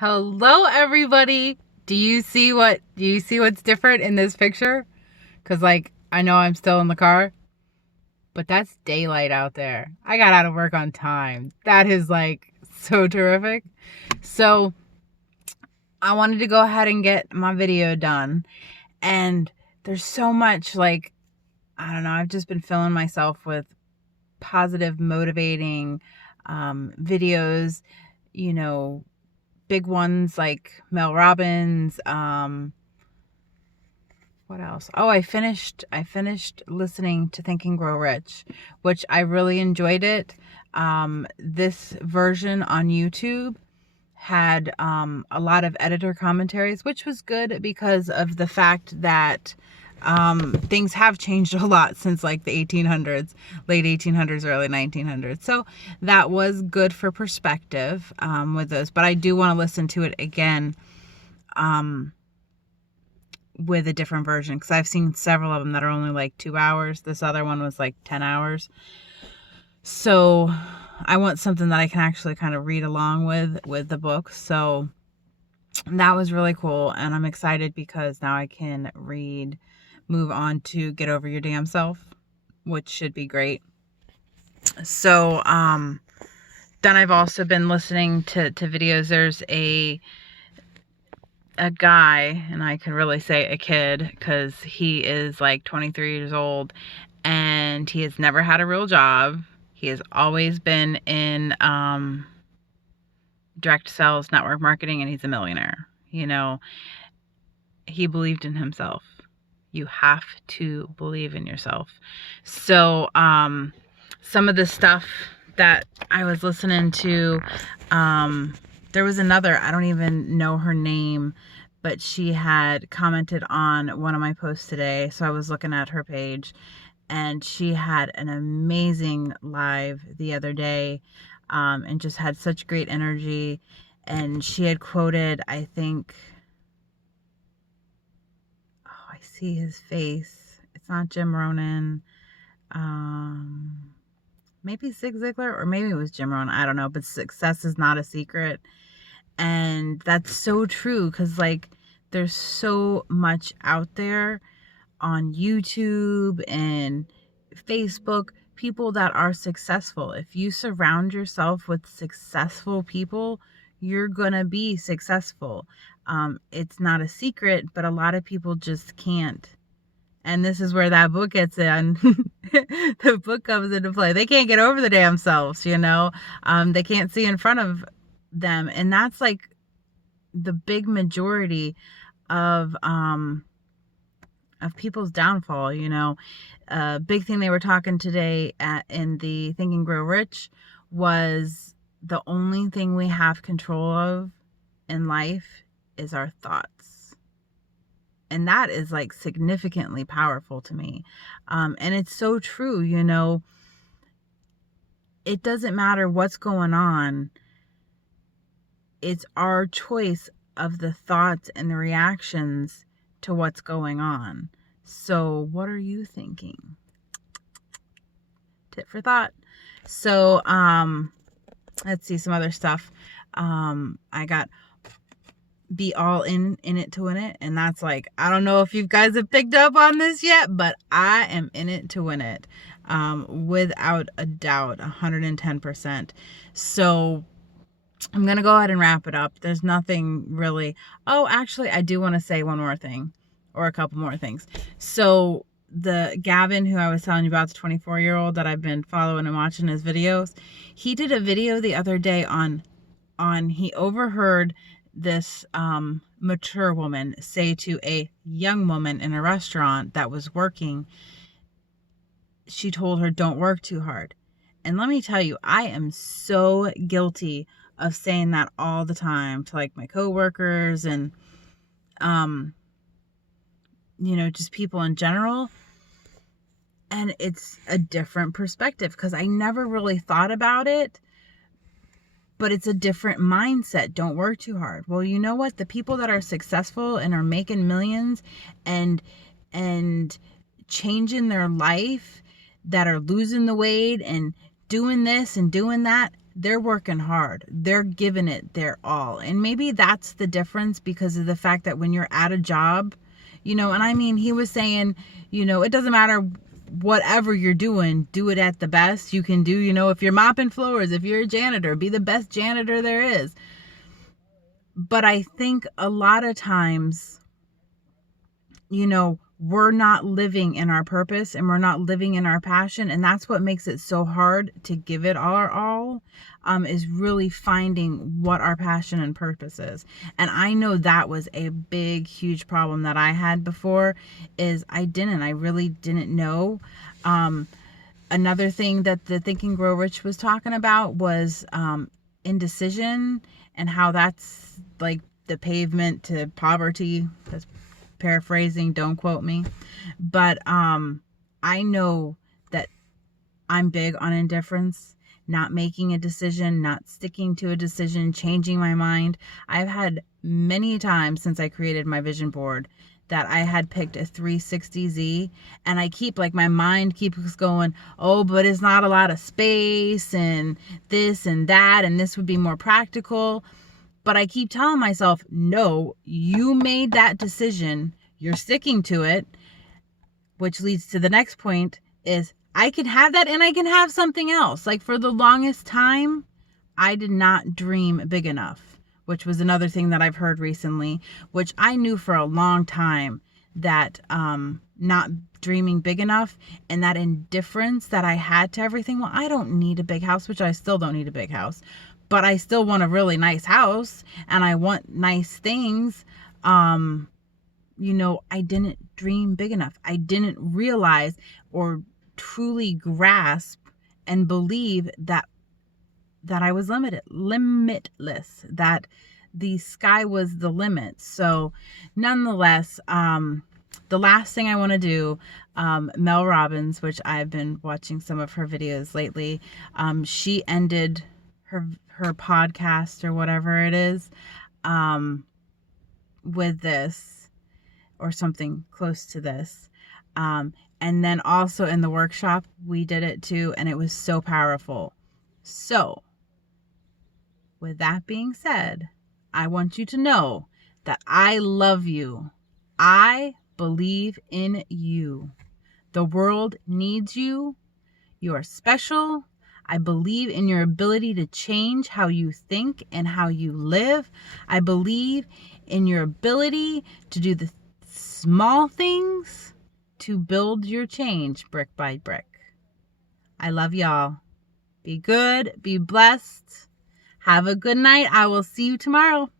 Hello everybody. Do you see what's different in this picture? Cuz I know I'm still in the car, but that's daylight out there. I got out of work on time. That is so terrific. So, I wanted to go ahead and get my video done, and there's so much I don't know, I've just been filling myself with positive, motivating videos, you know, big ones like Mel Robbins. What else? Oh, I finished listening to Think and Grow Rich, which I really enjoyed it. This version on YouTube had a lot of editor commentaries, which was good because of the fact that things have changed a lot since the 1800s, late 1800s, early 1900s. So that was good for perspective with those. But I do want to listen to it again with a different version, because I've seen several of them that are only 2 hours. This other one was 10 hours. So I want something that I can actually kind of read along with the book. So that was really cool, and I'm excited because now I can move on to Get Over Your Damn Self, which should be great. So then I've also been listening to videos. There's a guy, and I can really say a kid because he is 23 years old, and he has never had a real job. He has always been in direct sales, network marketing, and he's a millionaire. He believed in himself. You have to believe in yourself. So some of the stuff that I was listening to, there was another, I don't even know her name, but she had commented on one of my posts today. So I was looking at her page, and she had an amazing live the other day, and just had such great energy. And she had quoted, I think, I see his face. It's not Jim Rohn. Maybe Zig Ziglar, or maybe it was Jim Rohn. I don't know. But success is not a secret. And that's so true, because there's so much out there on YouTube and Facebook, people that are successful. If you surround yourself with successful people, you're gonna be successful. It's not a secret, but a lot of people just can't. And this is where that book gets in. The book comes into play. They can't get over the damn selves, They can't see in front of them. And that's the big majority of people's downfall. Big thing they were talking today in the Think and Grow Rich was the only thing we have control of in life is our thoughts. And that is significantly powerful to me. And it's so true, it doesn't matter what's going on. It's our choice of the thoughts and the reactions to what's going on. So what are you thinking? Tit for thought. So let's see some other stuff. I got Be All in it to win it, and that's I don't know if you guys have picked up on this yet, but I am in it to win it, without a doubt, 110%. So I'm gonna go ahead and wrap it up. There's nothing really. Oh, actually, I do want to say one more thing, or a couple more things. So the Gavin, who I was telling you about, the 24-year-old that I've been following and watching his videos, he did a video the other day on he overheard this mature woman say to a young woman in a restaurant that was working, she told her, "Don't work too hard." And let me tell you, I am so guilty of saying that all the time to my coworkers and just people in general. And it's a different perspective because I never really thought about it, but it's a different mindset. Don't work too hard. Well, you know what? The people that are successful and are making millions and changing their life, that are losing the weight and doing this and doing that, they're working hard. They're giving it their all. And maybe that's the difference because of the fact that when you're at a job, and I mean, he was saying, it doesn't matter whatever you're doing, do it at the best you can do. If you're mopping floors, if you're a janitor, be the best janitor there is. But I think a lot of times, we're not living in our purpose and we're not living in our passion. And that's what makes it so hard to give it our all, is really finding what our passion and purpose is. And I know that was a big, huge problem that I had before, is I really didn't know. Another thing that the Think and Grow Rich was talking about was indecision, and how that's like the pavement to poverty. That's paraphrasing, don't quote me. But I know that I'm big on indifference, not making a decision, not sticking to a decision, changing my mind. I've had many times since I created my vision board that I had picked a 360Z, and I keep, like, my mind keeps going, oh, but it's not a lot of space and this and that, and this would be more practical. But I keep telling myself, no, you made that decision. You're sticking to it, which leads to the next point is I can have that and I can have something else. Like, for the longest time, I did not dream big enough, which was another thing that I've heard recently, which I knew for a long time, that not dreaming big enough and that indifference that I had to everything. Well, I don't need a big house, which I still don't need a big house. But I still want a really nice house and I want nice things. I didn't dream big enough. I didn't realize or truly grasp and believe that I was limitless, that the sky was the limit. So nonetheless, the last thing I want to do, Mel Robbins, which I've been watching some of her videos lately, she ended her podcast or whatever it is, with this, or something close to this. And then also in the workshop, we did it too, and it was so powerful. So, with that being said, I want you to know that I love you. I believe in you. The world needs you. You are special. I believe in your ability to change how you think and how you live. I believe in your ability to do the small things to build your change brick by brick. I love y'all. Be good. Be blessed. Have a good night. I will see you tomorrow.